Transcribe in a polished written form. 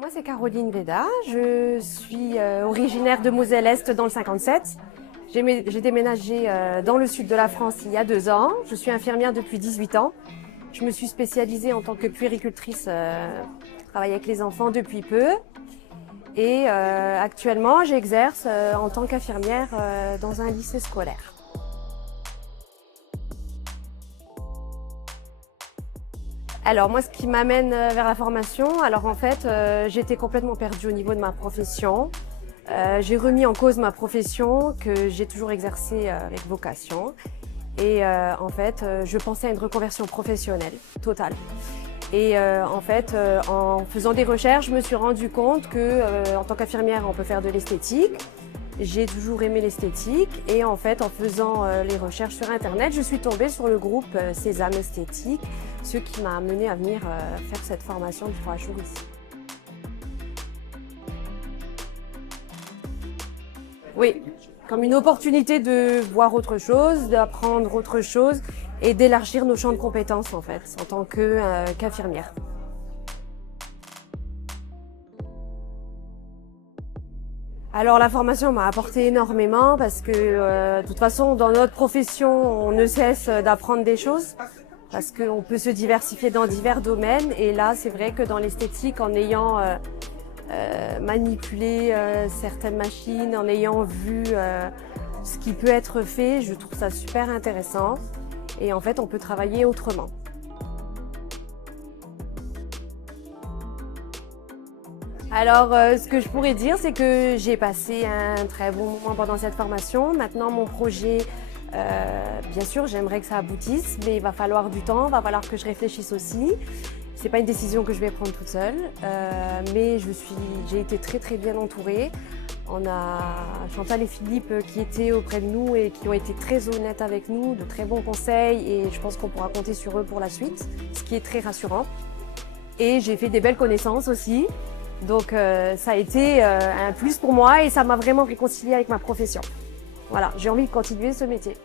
Moi, c'est Caroline Véda. Je suis originaire de Moselle-Est dans le 57. J'ai déménagé dans le sud de la France il y a 2 ans. Je suis infirmière depuis 18 ans. Je me suis spécialisée en tant que puéricultrice, travaille avec les enfants depuis peu. Et actuellement, j'exerce en tant qu'infirmière dans un lycée scolaire. Alors moi, ce qui m'amène vers la formation, alors en fait, j'étais complètement perdue au niveau de ma profession. J'ai remis en cause ma profession que j'ai toujours exercée avec vocation. Et en fait, je pensais à une reconversion professionnelle totale. Et en fait, en faisant des recherches, je me suis rendu compte que en tant qu'infirmière, on peut faire de l'esthétique. J'ai toujours aimé l'esthétique et en fait, en faisant les recherches sur Internet, je suis tombée sur le groupe Sésame Esthétique, ce qui m'a amenée à venir faire cette formation de 3 jours ici. Oui, comme une opportunité de voir autre chose, d'apprendre autre chose et d'élargir nos champs de compétences en fait, en tant qu'infirmière. Alors la formation m'a apporté énormément parce que de toute façon dans notre profession on ne cesse d'apprendre des choses parce qu'on peut se diversifier dans divers domaines et là c'est vrai que dans l'esthétique en ayant manipulé certaines machines, en ayant vu ce qui peut être fait, je trouve ça super intéressant et en fait on peut travailler autrement. Alors, ce que je pourrais dire, c'est que j'ai passé un très bon moment pendant cette formation. Maintenant, mon projet, bien sûr, j'aimerais que ça aboutisse, mais il va falloir du temps, il va falloir que je réfléchisse aussi. C'est pas une décision que je vais prendre toute seule, mais j'ai été très bien entourée. On a Chantal et Philippe qui étaient auprès de nous et qui ont été très honnêtes avec nous, de très bons conseils et je pense qu'on pourra compter sur eux pour la suite, ce qui est très rassurant. Et j'ai fait des belles connaissances aussi. Donc ça a été un plus pour moi et ça m'a vraiment réconciliée avec ma profession. Voilà, j'ai envie de continuer ce métier.